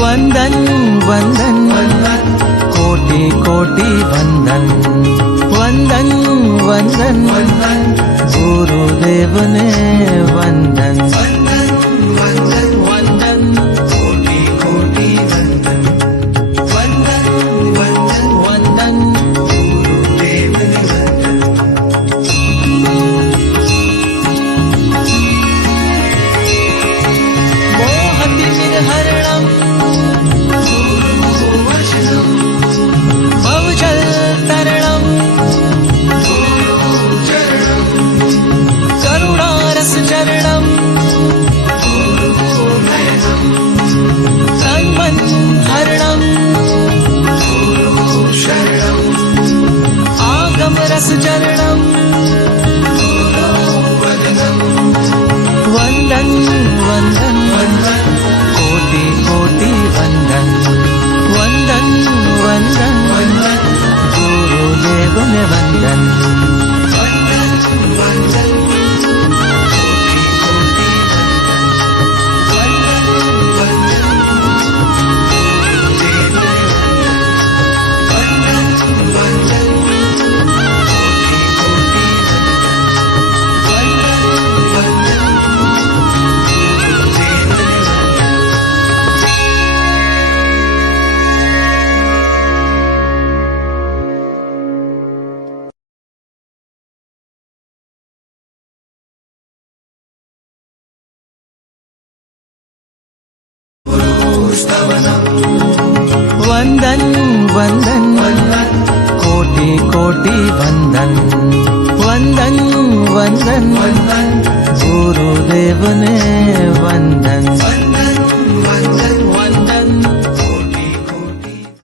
वंदन वंदन कोटि कोटि वंदन वंदन वंदन गुरुदेव ने वंदन वंदन वंदन कोटि कोटि वंदन वंदन वंदन वंदन गुरुदेव ने वंदन मोहति निर्हरणं भवजल तरणं करुणारस चरणं तन्मन्हरणं आगमरस चरणं वंदन वंदन कोटि कोटि वंदन वंदन वंदन गुरुदेव ने वंदन वंदन वंदन कोटि कोटि वंदन वंदन वंदन वंदन वंदन कोटि कोटि वंदन वंदन वंदन गुरुदेव ने वंदन।